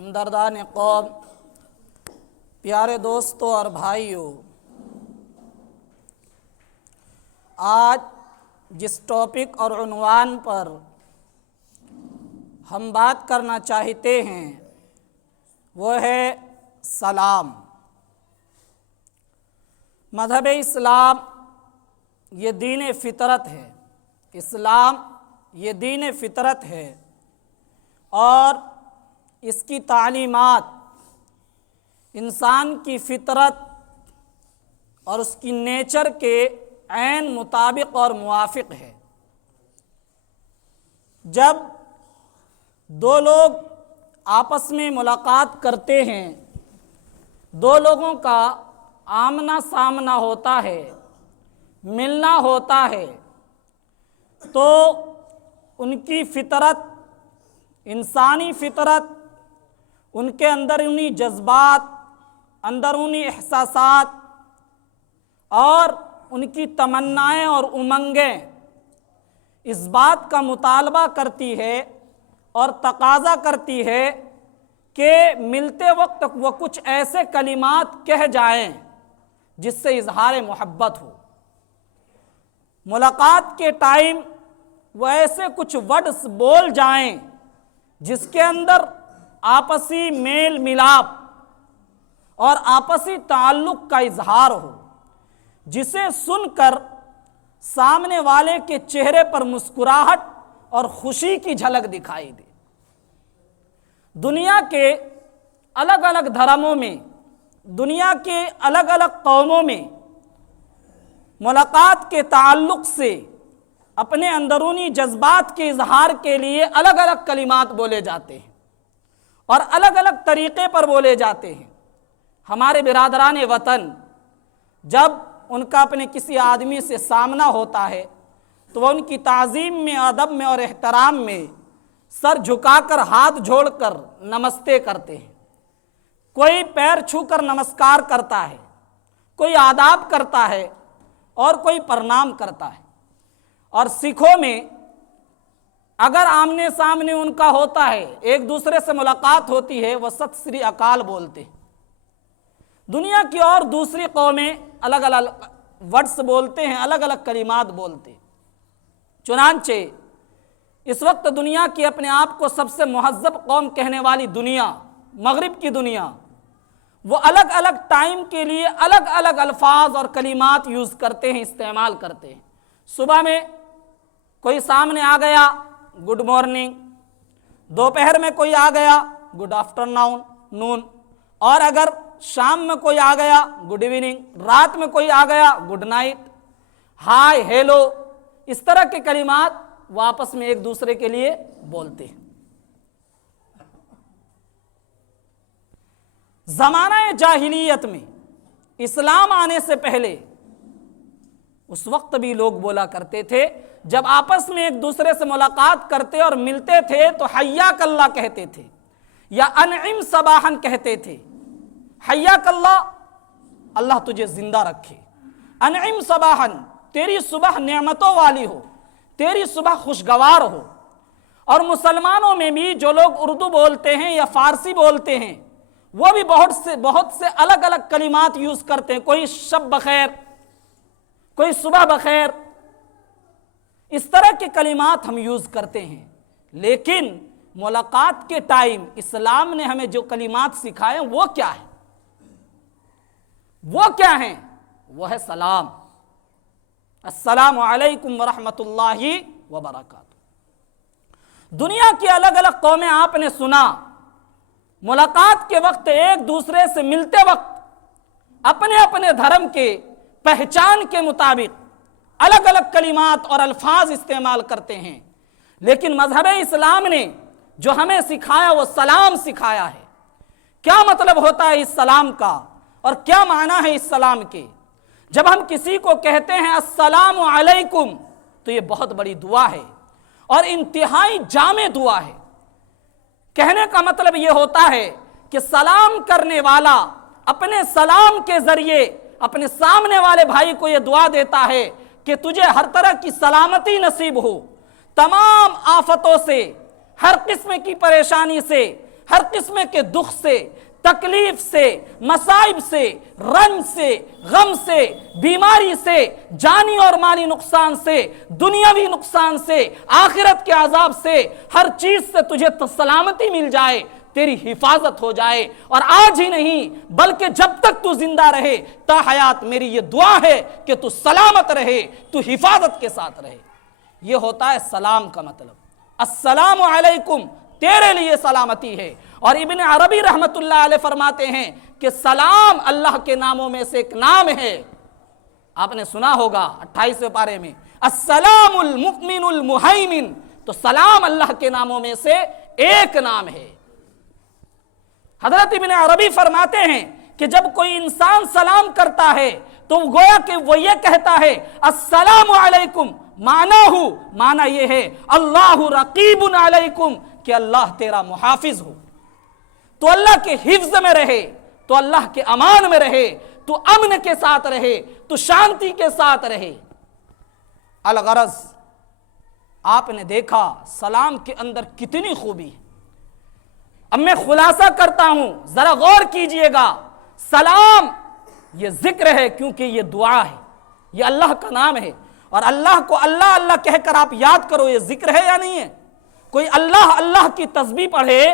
ہمدردان قوم، پیارے دوستوں اور بھائیوں، آج جس ٹاپک اور عنوان پر ہم بات کرنا چاہتے ہیں وہ ہے سلام۔ مذہب اسلام یہ دین فطرت ہے، اسلام یہ دین فطرت ہے اور اس کی تعلیمات انسان کی فطرت اور اس کی نیچر کے عین مطابق اور موافق ہے۔ جب دو لوگ آپس میں ملاقات کرتے ہیں، دو لوگوں کا آمنا سامنا ہوتا ہے، ملنا ہوتا ہے، تو ان کی فطرت، انسانی فطرت، ان کے اندرونی جذبات، اندرونی احساسات اور ان کی تمنائیں اور امنگیں اس بات کا مطالبہ کرتی ہے اور تقاضا کرتی ہے کہ ملتے وقت وہ کچھ ایسے کلمات کہہ جائیں جس سے اظہار محبت ہو۔ ملاقات کے ٹائم وہ ایسے کچھ ورڈز بول جائیں جس کے اندر آپسی میل ملاپ اور آپسی تعلق کا اظہار ہو، جسے سن کر سامنے والے کے چہرے پر مسکراہٹ اور خوشی کی جھلک دکھائی دے۔ دنیا کے الگ الگ دھرموں میں، دنیا کے الگ الگ قوموں میں ملاقات کے تعلق سے اپنے اندرونی جذبات کے اظہار کے لیے الگ الگ کلمات بولے جاتے ہیں اور الگ الگ طریقے پر بولے جاتے ہیں۔ ہمارے برادران وطن جب ان کا اپنے کسی آدمی سے سامنا ہوتا ہے تو وہ ان کی تعظیم میں، ادب میں اور احترام میں سر جھکا کر، ہاتھ جوڑ کر نمستے کرتے ہیں۔ کوئی پیر چھو کر نمسکار کرتا ہے، کوئی آداب کرتا ہے اور کوئی پرنام کرتا ہے۔ اور سکھوں میں اگر آمنے سامنے ان کا ہوتا ہے، ایک دوسرے سے ملاقات ہوتی ہے، وہ ست سری اکال بولتے ہیں۔ دنیا کی اور دوسری قومیں الگ الگ ورڈز بولتے ہیں، الگ الگ کلمات بولتے ہیں۔ چنانچہ اس وقت دنیا کی اپنے آپ کو سب سے مہذب قوم کہنے والی دنیا، مغرب کی دنیا، وہ الگ الگ ٹائم کے لیے الگ الگ الفاظ اور کلمات یوز کرتے ہیں، استعمال کرتے ہیں۔ صبح میں کوئی سامنے آ گیا، گڈ مارننگ، دوپہر میں کوئی آ گیا، گڈ آفٹر نون، اور اگر شام میں کوئی آ گیا، گڈ ایوننگ، رات میں کوئی آ گیا، گڈ نائٹ، ہائی، ہیلو، اس طرح کے کلمات وہ آپس میں ایک دوسرے کے لیے بولتے ہیں۔ زمانہ جاہلیت میں، اسلام آنے سے پہلے، اس وقت بھی لوگ بولا کرتے تھے، جب آپس میں ایک دوسرے سے ملاقات کرتے اور ملتے تھے تو حیاک اللہ کہتے تھے یا انعم صباحن کہتے تھے۔ حیاک اللہ، اللہ تجھے زندہ رکھے، انعم صباحن، تیری صبح نعمتوں والی ہو، تیری صبح خوشگوار ہو۔ اور مسلمانوں میں بھی جو لوگ اردو بولتے ہیں یا فارسی بولتے ہیں وہ بھی بہت سے الگ الگ کلمات یوز کرتے ہیں۔ کوئی شب بخیر، کوئی صبح بخیر، اس طرح کے کلمات ہم یوز کرتے ہیں۔ لیکن ملاقات کے ٹائم اسلام نے ہمیں جو کلمات سکھائے وہ کیا ہے؟ وہ کیا ہیں؟ وہ ہے سلام۔ السلام علیکم ورحمۃ اللہ وبرکاتہ۔ دنیا کی الگ الگ قومیں آپ نے سنا، ملاقات کے وقت ایک دوسرے سے ملتے وقت اپنے اپنے دھرم کے پہچان کے مطابق الگ الگ کلمات اور الفاظ استعمال کرتے ہیں۔ لیکن مذہب اسلام نے جو ہمیں سکھایا وہ سلام سکھایا ہے۔ کیا مطلب ہوتا ہے اس سلام کا اور کیا معنی ہے اس سلام کے؟ جب ہم کسی کو کہتے ہیں السلام علیکم تو یہ بہت بڑی دعا ہے اور انتہائی جامع دعا ہے۔ کہنے کا مطلب یہ ہوتا ہے کہ سلام کرنے والا اپنے سلام کے ذریعے اپنے سامنے والے بھائی کو یہ دعا دیتا ہے کہ تجھے ہر طرح کی سلامتی نصیب ہو، تمام آفتوں سے، ہر قسم کی پریشانی سے، ہر قسم کے دکھ سے، تکلیف سے، مصائب سے، رنج سے، غم سے، بیماری سے، جانی اور مالی نقصان سے، دنیاوی نقصان سے، آخرت کے عذاب سے، ہر چیز سے تجھے سلامتی مل جائے، تیری حفاظت ہو جائے۔ اور آج ہی نہیں بلکہ جب تک تو زندہ رہے تا حیات میری یہ دعا ہے کہ تو سلامت رہے، تو حفاظت کے ساتھ رہے۔ یہ ہوتا ہے سلام کا مطلب۔ السلام علیکم، تیرے لیے سلامتی ہے۔ اور ابن عربی رحمت اللہ علیہ فرماتے ہیں کہ سلام اللہ کے ناموں میں سے ایک نام ہے۔ آپ نے سنا ہوگا 28ویں پارے میں السلام المؤمن المہیمن، تو سلام اللہ کے ناموں میں سے ایک نام ہے۔ حضرت ابن عربی فرماتے ہیں کہ جب کوئی انسان سلام کرتا ہے تو گویا کہ وہ یہ کہتا ہے السلام علیکم، معنی یہ ہے اللہ رقیب علیکم، کہ اللہ تیرا محافظ ہو، تو اللہ کے حفظ میں رہے، تو اللہ کے امان میں رہے، تو امن کے ساتھ رہے، تو شانتی کے ساتھ رہے۔ الغرض آپ نے دیکھا سلام کے اندر کتنی خوبی ہے۔ اب میں خلاصہ کرتا ہوں، ذرا غور کیجئے گا۔ سلام یہ ذکر ہے کیونکہ یہ دعا ہے، یہ اللہ کا نام ہے، اور اللہ کو اللہ اللہ کہہ کر آپ یاد کرو، یہ ذکر ہے یا نہیں ہے؟ کوئی اللہ اللہ کی تسبیح پڑھے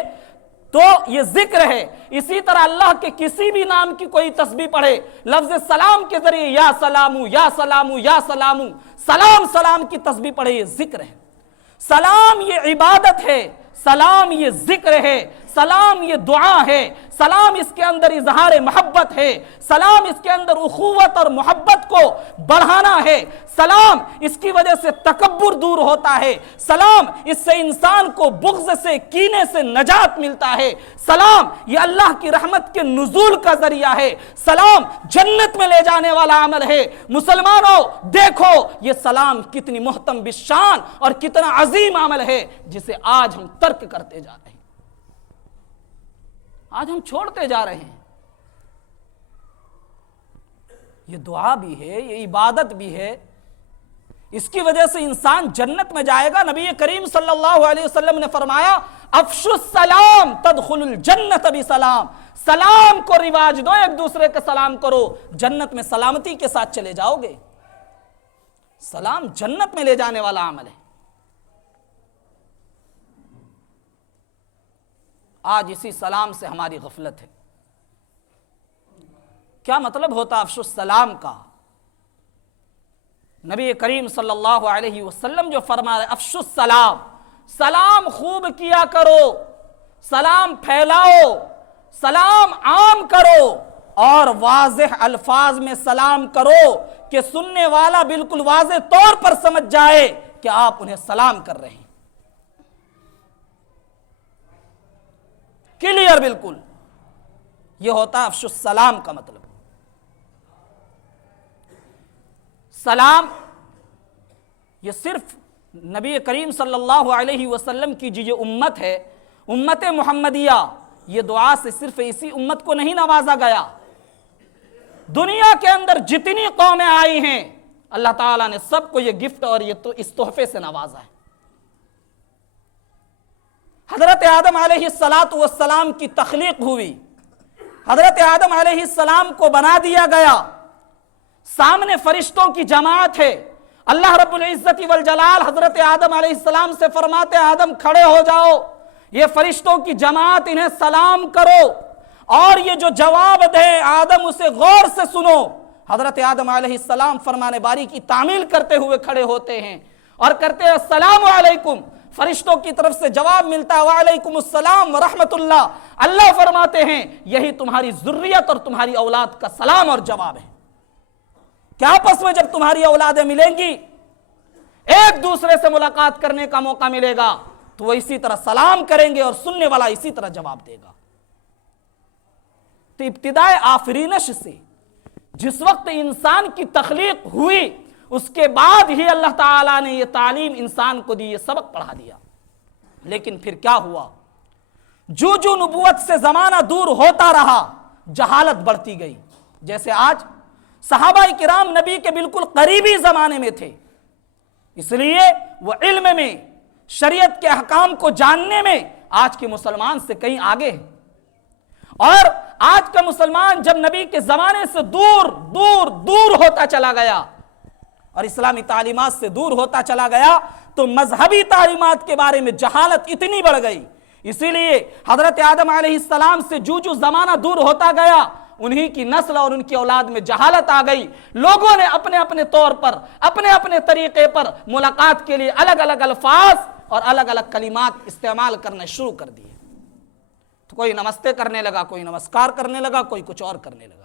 تو یہ ذکر ہے۔ اسی طرح اللہ کے کسی بھی نام کی کوئی تسبیح پڑھے، لفظ سلام کے ذریعے یا سلامو یا سلامو یا سلامو، سلام سلام کی تسبیح پڑھے، یہ ذکر ہے۔ سلام یہ عبادت ہے، سلام یہ ذکر ہے، سلام یہ دعا ہے، سلام اس کے اندر اظہار محبت ہے، سلام اس کے اندر اخوت اور محبت کو بڑھانا ہے، سلام اس کی وجہ سے تکبر دور ہوتا ہے، سلام اس سے انسان کو بغض سے، کینے سے نجات ملتا ہے، سلام یہ اللہ کی رحمت کے نزول کا ذریعہ ہے، سلام جنت میں لے جانے والا عمل ہے۔ مسلمانوں دیکھو یہ سلام کتنی محترم بالشان اور کتنا عظیم عمل ہے جسے آج ہم ترک کرتے جا رہے ہیں، آج ہم چھوڑتے جا رہے ہیں۔ یہ دعا بھی ہے، یہ عبادت بھی ہے، اس کی وجہ سے انسان جنت میں جائے گا۔ نبی کریم صلی اللہ علیہ وسلم نے فرمایا افشوا السلام تدخل الجنت بسلام، سلام کو رواج دو، ایک دوسرے کے سلام کرو، جنت میں سلامتی کے ساتھ چلے جاؤ گے۔ سلام جنت میں لے جانے والا عمل ہے۔ آج اسی سلام سے ہماری غفلت ہے۔ کیا مطلب ہوتا افشوا السلام کا؟ نبی کریم صلی اللہ علیہ وسلم جو فرما رہے افشوا السلام، سلام خوب کیا کرو، سلام پھیلاؤ، سلام عام کرو، اور واضح الفاظ میں سلام کرو کہ سننے والا بالکل واضح طور پر سمجھ جائے کہ آپ انہیں سلام کر رہے ہیں، کلیئر بالکل۔ یہ ہوتا ہے افشوا السلام کا مطلب۔ سلام یہ صرف نبی کریم صلی اللہ علیہ وسلم کی جو یہ امت ہے، امت محمدیہ، یہ دعا سے صرف اسی امت کو نہیں نوازا گیا، دنیا کے اندر جتنی قومیں آئی ہیں اللہ تعالیٰ نے سب کو یہ گفٹ اور یہ تو اس تحفے سے نوازا ہے۔ حضرت آدم علیہ السلام کی تخلیق ہوئی، حضرت آدم علیہ السلام کو بنا دیا گیا، سامنے فرشتوں کی جماعت ہے، اللہ رب العزت والجلال حضرت آدم علیہ السلام سے فرماتے آدم کھڑے ہو جاؤ، یہ فرشتوں کی جماعت انہیں سلام کرو، اور یہ جو جواب دے آدم اسے غور سے سنو۔ حضرت آدم علیہ السلام فرمان باری کی تعمیل کرتے ہوئے کھڑے ہوتے ہیں اور کرتے ہیں السلام علیکم، فرشتوں کی طرف سے جواب ملتا ہے وعلیکم السلام ورحمت اللہ۔ اللہ فرماتے ہیں یہی تمہاری ذریت اور تمہاری اولاد کا سلام اور جواب ہے کہ آپس میں جب تمہاری اولادیں ملیں گی، ایک دوسرے سے ملاقات کرنے کا موقع ملے گا تو وہ اسی طرح سلام کریں گے اور سننے والا اسی طرح جواب دے گا۔ تو ابتدائے آفرینش سے جس وقت انسان کی تخلیق ہوئی اس کے بعد ہی اللہ تعالیٰ نے یہ تعلیم انسان کو دی، یہ سبق پڑھا دیا۔ لیکن پھر کیا ہوا؟ جو نبوت سے زمانہ دور ہوتا رہا جہالت بڑھتی گئی۔ جیسے آج صحابہ کرام نبی کے بالکل قریبی زمانے میں تھے، اس لیے وہ علم میں، شریعت کے احکام کو جاننے میں آج کے مسلمان سے کہیں آگے ہے۔ اور آج کا مسلمان جب نبی کے زمانے سے دور دور دور ہوتا چلا گیا اور اسلامی تعلیمات سے دور ہوتا چلا گیا تو مذہبی تعلیمات کے بارے میں جہالت اتنی بڑھ گئی۔ اسی لیے حضرت آدم علیہ السلام سے جو زمانہ دور ہوتا گیا انہی کی نسل اور ان کی اولاد میں جہالت آ گئی۔ لوگوں نے اپنے اپنے طور پر اپنے اپنے طریقے پر ملاقات کے لیے الگ الگ الفاظ اور الگ الگ کلمات استعمال کرنے شروع کر دیے۔ تو کوئی نمستے کرنے لگا، کوئی نمسکار کرنے لگا، کوئی کچھ اور کرنے لگا۔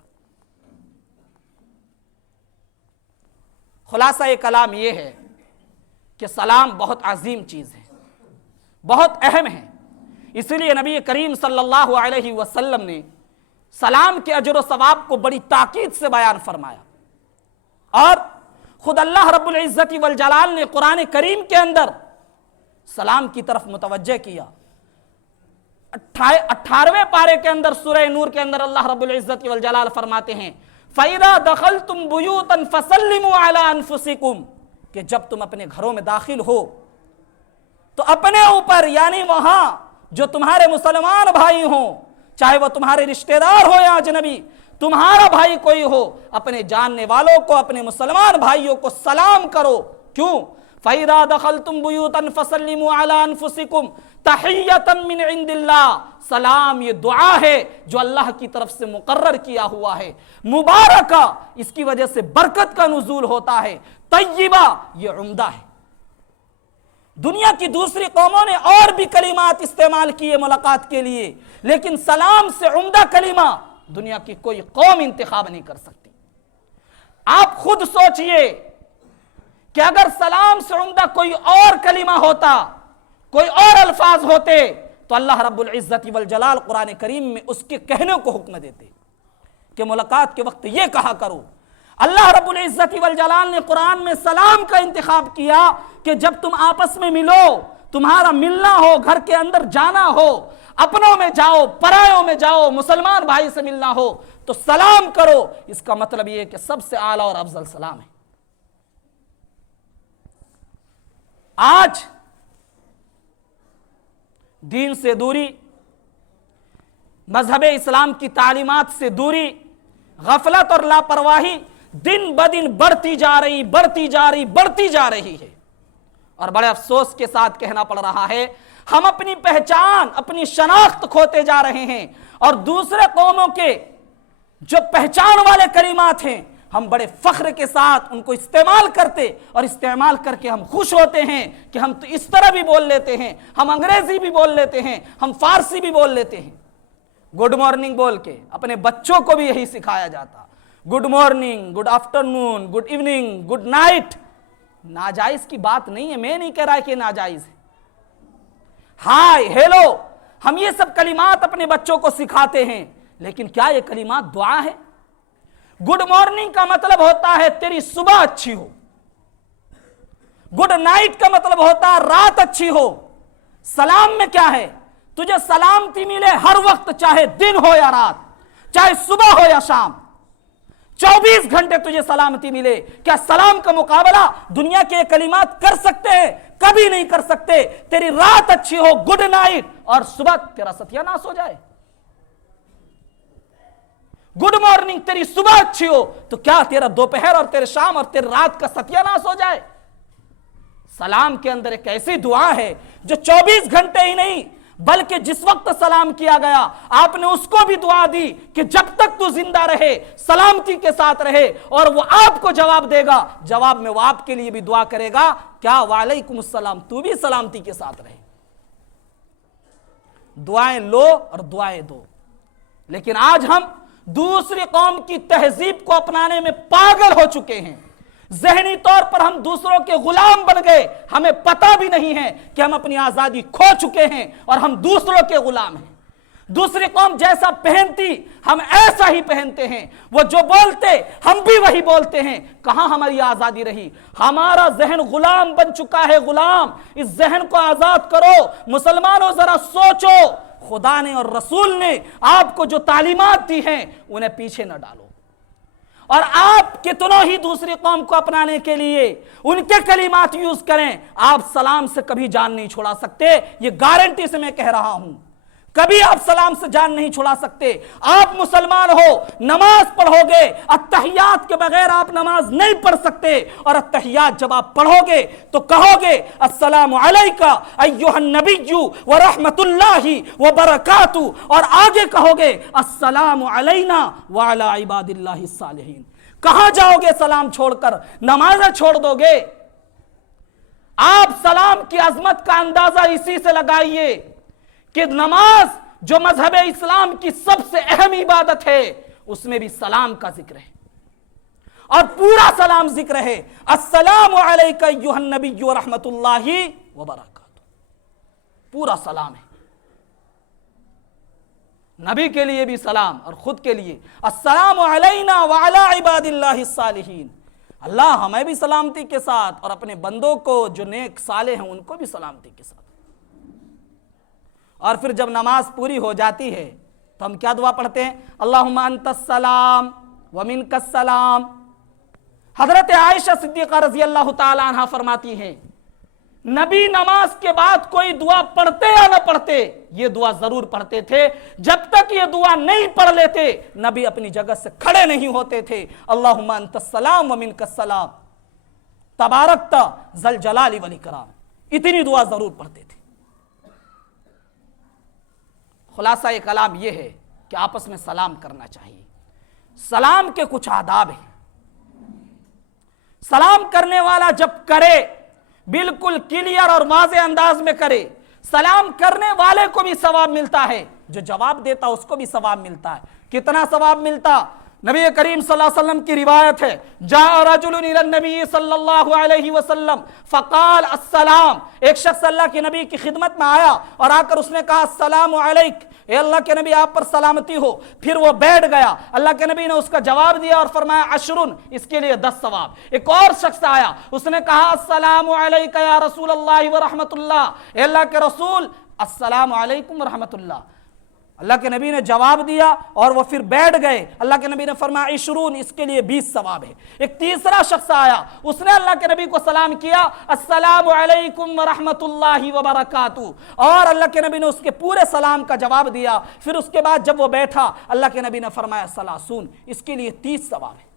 خلاصہ یہ کلام یہ ہے کہ سلام بہت عظیم چیز ہے، بہت اہم ہے۔ اسی لیے نبی کریم صلی اللہ علیہ وسلم نے سلام کے اجر و ثواب کو بڑی تاکید سے بیان فرمایا، اور خود اللہ رب العزت والجلال نے قرآن کریم کے اندر سلام کی طرف متوجہ کیا۔ 18ویں پارے کے اندر سورہ نور کے اندر اللہ رب العزت والجلال فرماتے ہیں فَإِذَا دَخَلْتُمْ بُيُوتًا فَسَلِّمُوا عَلَىٰ أَنفُسِكُمْ، کہ جب تم اپنے گھروں میں داخل ہو تو اپنے اوپر، یعنی وہاں جو تمہارے مسلمان بھائی ہوں، چاہے وہ تمہارے رشتہ دار ہو یا اجنبی، تمہارا بھائی کوئی ہو، اپنے جاننے والوں کو، اپنے مسلمان بھائیوں کو سلام کرو۔ کیوں؟ فَإِذَا دَخَلْتُمْ بُيُوتًا فَسَلِّمُوا عَلَىٰ أَنفُسِكُمْ تَحِيَّةً مِّنْ عِنْدِ اللَّهِ، سلام یہ دعا ہے جو اللہ کی طرف سے مقرر کیا ہوا ہے، مبارکہ، اس کی وجہ سے برکت کا نزول ہوتا ہے، طیبہ، یہ عمدہ ہے۔ دنیا کی دوسری قوموں نے اور بھی کلمات استعمال کیے ملاقات کے لیے، لیکن سلام سے عمدہ کلمہ دنیا کی کوئی قوم انتخاب نہیں کر سکتی۔ آپ خود سوچئے کہ اگر سلام سے عمدہ کوئی اور کلمہ ہوتا، کوئی اور الفاظ ہوتے تو اللہ رب العزت والجلال قرآن کریم میں اس کے کہنے کو حکم دیتے کہ ملاقات کے وقت یہ کہا کرو۔ اللہ رب العزت والجلال نے قرآن میں سلام کا انتخاب کیا کہ جب تم آپس میں ملو، تمہارا ملنا ہو، گھر کے اندر جانا ہو، اپنوں میں جاؤ، پرایوں میں جاؤ، مسلمان بھائی سے ملنا ہو تو سلام کرو۔ اس کا مطلب یہ ہے کہ سب سے اعلیٰ اور افضل سلام ہے۔ آج دین سے دوری، مذہب اسلام کی تعلیمات سے دوری، غفلت اور لاپرواہی دن بدن بڑھتی جا رہی ہے، اور بڑے افسوس کے ساتھ کہنا پڑ رہا ہے ہم اپنی پہچان، اپنی شناخت کھوتے جا رہے ہیں، اور دوسرے قوموں کے جو پہچان والے کلمات ہیں ہم بڑے فخر کے ساتھ ان کو استعمال کرتے، اور استعمال کر کے ہم خوش ہوتے ہیں کہ ہم تو اس طرح بھی بول لیتے ہیں، ہم انگریزی بھی بول لیتے ہیں، ہم فارسی بھی بول لیتے ہیں۔ گڈ مارننگ بول کے اپنے بچوں کو بھی یہی سکھایا جاتا، good morning, good afternoon, good evening, good night. ناجائز کی بات نہیں ہے، میں نہیں کہہ رہا کہ ناجائز ہے۔ ہائے، ہیلو، ہم یہ سب کلمات اپنے بچوں کو سکھاتے ہیں، لیکن کیا یہ کلمات دعا ہے؟ گڈ مارننگ کا مطلب ہوتا ہے تیری صبح اچھی ہو، گڈ نائٹ کا مطلب ہوتا ہے رات اچھی ہو۔ سلام میں کیا ہے؟ تجھے سلامتی ملے ہر وقت، چاہے دن ہو یا رات، چاہے صبح ہو یا شام، 24 گھنٹے تجھے سلامتی ملے۔ کیا سلام کا مقابلہ دنیا کے کلمات کر سکتے ہیں؟ کبھی نہیں کر سکتے۔ تیری رات اچھی ہو، گڈ نائٹ، اور صبح تیرا ستیہ ناس ہو جائے۔ گڈ مارننگ تیری صبح اچھی ہو تو کیا تیرا دوپہر اور تیرے شام اور تیرے رات کا ستیہ ناس ہو جائے؟ سلام کے اندر ایک ایسی دعا ہے جو 24 گھنٹے ہی نہیں بلکہ جس وقت سلام کیا گیا آپ نے اس کو بھی دعا دی کہ جب تک تو زندہ رہے سلامتی کے ساتھ رہے، اور وہ آپ کو جواب دے گا، جواب میں وہ آپ کے لیے بھی دعا کرے گا، کیا وعلیکم السلام، تو بھی سلامتی کے ساتھ رہے۔ دعائیں لو اور دعائیں دو۔ لیکن آج ہم دوسری قوم کی تہذیب کو اپنانے میں پاگل ہو چکے ہیں، ذہنی طور پر ہم دوسروں کے غلام بن گئے، ہمیں پتہ بھی نہیں ہے کہ ہم اپنی آزادی کھو چکے ہیں اور ہم دوسروں کے غلام ہیں۔ دوسری قوم جیسا پہنتی ہم ایسا ہی پہنتے ہیں، وہ جو بولتے ہم بھی وہی بولتے ہیں۔ کہاں ہماری آزادی رہی؟ ہمارا ذہن غلام بن چکا ہے، غلام۔ اس ذہن کو آزاد کرو۔ مسلمانوں ذرا سوچو، خدا نے اور رسول نے آپ کو جو تعلیمات دی ہیں انہیں پیچھے نہ ڈالو، اور آپ کتنوں ہی دوسری قوم کو اپنانے کے لیے ان کے کلمات یوز کریں، آپ سلام سے کبھی جان نہیں چھڑا سکتے، یہ گارنٹی سے میں کہہ رہا ہوں، کبھی آپ سلام سے جان نہیں چھڑا سکتے۔ آپ مسلمان ہو، نماز پڑھو گے، التحیات کے بغیر آپ نماز نہیں پڑھ سکتے، اور التحیات جب آپ پڑھو گے تو کہو گے السلام علیکہ ایہا النبی ورحمت اللہ وبرکاتہ، اور آگے کہو گے السلام علینا وعلی عباد اللہ الصالحین۔ کہاں جاؤ گے سلام چھوڑ کر؟ نمازیں چھوڑ دو گے؟ آپ سلام کی عظمت کا اندازہ اسی سے لگائیے کہ نماز جو مذہب اسلام کی سب سے اہم عبادت ہے، اس میں بھی سلام کا ذکر ہے، اور پورا سلام ذکر ہے، السلام علیکہ ایہا النبی ورحمت اللہ وبرکاتہ، پورا سلام ہے۔ نبی کے لیے بھی سلام اور خود کے لیے السلام علینا وعلی عباد اللہ الصالحین، اللہ ہمیں بھی سلامتی کے ساتھ اور اپنے بندوں کو جو نیک صالح ہیں ان کو بھی سلامتی کے ساتھ۔ اور پھر جب نماز پوری ہو جاتی ہے تو ہم کیا دعا پڑھتے ہیں؟ اللہم انت السلام ومنک السلام۔ حضرت عائشہ صدیقہ رضی اللہ تعالی عنہ فرماتی ہیں نبی نماز کے بعد کوئی دعا پڑھتے یا نہ پڑھتے، یہ دعا ضرور پڑھتے تھے، جب تک یہ دعا نہیں پڑھ لیتے نبی اپنی جگہ سے کھڑے نہیں ہوتے تھے۔ اللہم انت السلام ومنک السلام تبارکت ذل جلال والاکرام، اتنی دعا ضرور پڑھتے تھے۔ خلاصہ کلام یہ ہے کہ آپس میں سلام کرنا چاہیے۔ سلام کے کچھ آداب ہیں۔ سلام کرنے والا جب کرے بالکل کلیئر اور واضح انداز میں کرے، سلام کرنے والے کو بھی ثواب ملتا ہے، جو جواب دیتا اس کو بھی ثواب ملتا ہے۔ کتنا ثواب ملتا؟ نبی کریم صلی اللہ علیہ وسلم کی روایت ہے، جاء رجل الی النبی صلی اللہ علیہ وسلم فقال السلام، ایک شخص اللہ کے نبی کی خدمت میں آیا اور آ کر اس نے کہا السلام علیک، اے اللہ کے نبی آپ پر سلامتی ہو۔ پھر وہ بیٹھ گیا، اللہ کے نبی نے اس کا جواب دیا اور فرمایا عشرن، اس کے لیے 10 ثواب۔ ایک اور شخص آیا، اس نے کہا السلام علیکہ یا رسول اللہ ورحمت اللہ، اے اللہ کے رسول السلام علیکم ورحمت اللہ۔ اللہ کے نبی نے جواب دیا اور وہ پھر بیٹھ گئے، اللہ کے نبی نے فرمایا عشرون، اس کے لیے 20 ثواب ہے۔ ایک تیسرا شخص آیا، اس نے اللہ کے نبی کو سلام کیا السلام علیکم ورحمت اللہ وبرکاتہ، اور اللہ کے نبی نے اس کے پورے سلام کا جواب دیا۔ پھر اس کے بعد جب وہ بیٹھا اللہ کے نبی نے فرمایا ثلاثون، اس کے لیے 30 ثواب ہے۔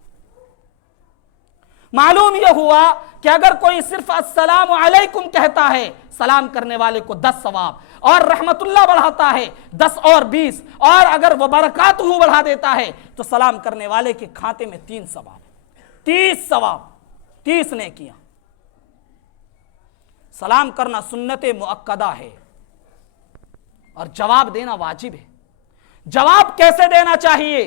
معلوم یہ ہوا کہ اگر کوئی صرف السلام علیکم کہتا ہے سلام کرنے والے کو 10 ثواب، اور رحمت اللہ بڑھاتا ہے 10 اور 20، اور اگر وہ برکاتہ بڑھا دیتا ہے تو سلام کرنے والے کے کھاتے میں 3 ثواب، 30 ثواب، 30 نیکیاں۔ سلام کرنا سنت مؤکدہ ہے اور جواب دینا واجب ہے۔ جواب کیسے دینا چاہیے؟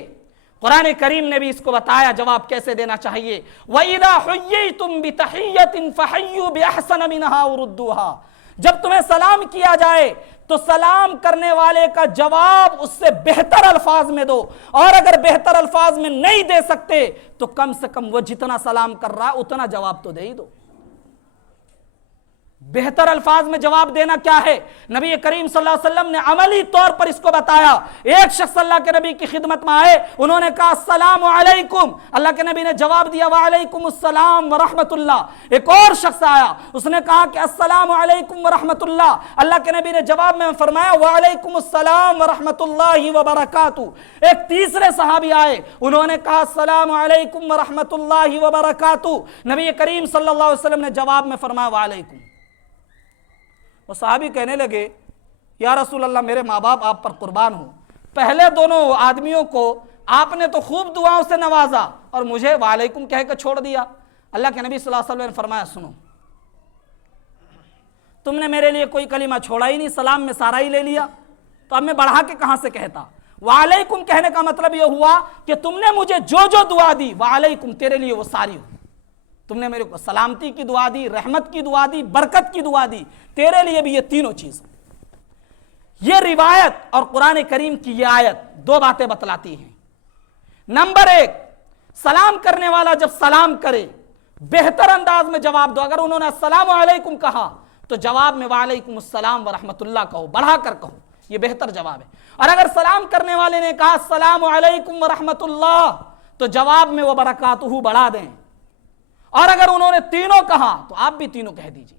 قرآن کریم نے بھی اس کو بتایا جواب کیسے دینا چاہیے۔ وَإِذَا حُيِّيتُم بِتَحِيَّةٍ فَحَيُّوا بِأَحْسَنَ مِنْهَا أَوْ رُدُّوهَا، جب تمہیں سلام کیا جائے تو سلام کرنے والے کا جواب اس سے بہتر الفاظ میں دو، اور اگر بہتر الفاظ میں نہیں دے سکتے تو کم سے کم وہ جتنا سلام کر رہا اتنا جواب تو دے ہی دو۔ بہتر الفاظ میں جواب دینا کیا ہے؟ نبی کریم صلی اللہ علیہ وسلم نے عملی طور پر اس کو بتایا۔ ایک شخص اللہ کے نبی کی خدمت میں آئے، انہوں نے کہا السلام علیکم، اللہ کے نبی نے جواب دیا وعلیکم السلام ورحمت اللہ۔ ایک اور شخص آیا، اس نے کہا کہ السلام علیکم ورحمت اللہ، اللہ کے نبی نے جواب میں فرمایا وعلیکم السلام ورحمت اللہ وبرکاتہ۔ ایک تیسرے صحابی آئے، انہوں نے کہا السلام علیکم ورحمت اللہ وبرکاتہ، نبی کریم صلی اللہ علیہ وسلم نے جواب میں فرمایا وعلیکم۔ وہ صحابی کہنے لگے یا رسول اللہ میرے ماں باپ آپ پر قربان ہوں، پہلے دونوں آدمیوں کو آپ نے تو خوب دعاؤں سے نوازا اور مجھے وعلیکم کہہ کے چھوڑ دیا۔ اللہ کے نبی صلی اللہ علیہ وسلم نے فرمایا سنو، تم نے میرے لیے کوئی کلمہ چھوڑا ہی نہیں، سلام میں سارا ہی لے لیا، تو اب میں بڑھا کے کہاں سے کہتا؟ وعلیکم کہنے کا مطلب یہ ہوا کہ تم نے مجھے جو جو دعا دی وعلیکم تیرے لیے وہ ساری ہو، تم نے میرے کو سلامتی کی دعا دی، رحمت کی دعا دی، برکت کی دعا دی، تیرے لیے بھی یہ تینوں چیز۔ یہ روایت اور قرآن کریم کی یہ آیت 2 باتیں بتلاتی ہیں۔ نمبر 1، سلام کرنے والا جب سلام کرے بہتر انداز میں جواب دو۔ اگر انہوں نے السلام علیکم کہا تو جواب میں وعلیکم السلام ورحمت اللہ کہو، بڑھا کر کہو، یہ بہتر جواب ہے۔ اور اگر سلام کرنے والے نے کہا السلام علیکم ورحمت اللہ تو جواب میں وہ برکاتہ بڑھا دیں، اور اگر انہوں نے تینوں کہا تو آپ بھی تینوں کہہ دیجیے،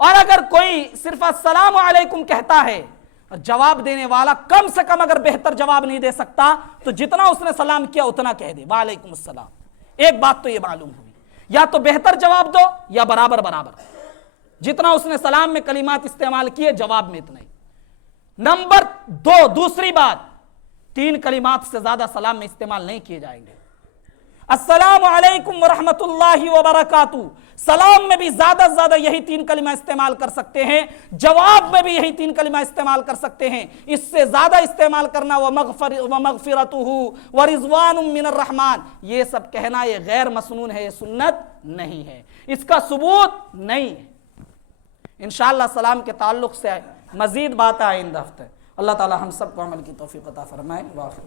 اور اگر کوئی صرف السلام علیکم کہتا ہے اور جواب دینے والا کم سے کم اگر بہتر جواب نہیں دے سکتا تو جتنا اس نے سلام کیا اتنا کہہ دے وعلیکم السلام۔ ایک بات تو یہ معلوم ہوئی، یا تو بہتر جواب دو یا برابر برابر، جتنا اس نے سلام میں کلمات استعمال کیے جواب میں اتنا ہی۔ نمبر 2، دوسری بات، 3 کلمات سے زیادہ سلام میں استعمال نہیں کیے جائیں گے۔ السلام علیکم ورحمۃ اللہ وبرکاتہ، سلام میں بھی زیادہ سے زیادہ یہی 3 کلمہ استعمال کر سکتے ہیں، جواب میں بھی یہی 3 کلمہ استعمال کر سکتے ہیں۔ اس سے زیادہ استعمال کرنا ومغفرتہ ورضوان من الرحمن، یہ سب کہنا یہ غیر مسنون ہے، یہ سنت نہیں ہے، اس کا ثبوت نہیں ہے۔ انشاءاللہ سلام کے تعلق سے مزید بات آئندہ ہفتے۔ اللہ تعالی ہم سب کو عمل کی توفیق عطا فرمائے۔ واخر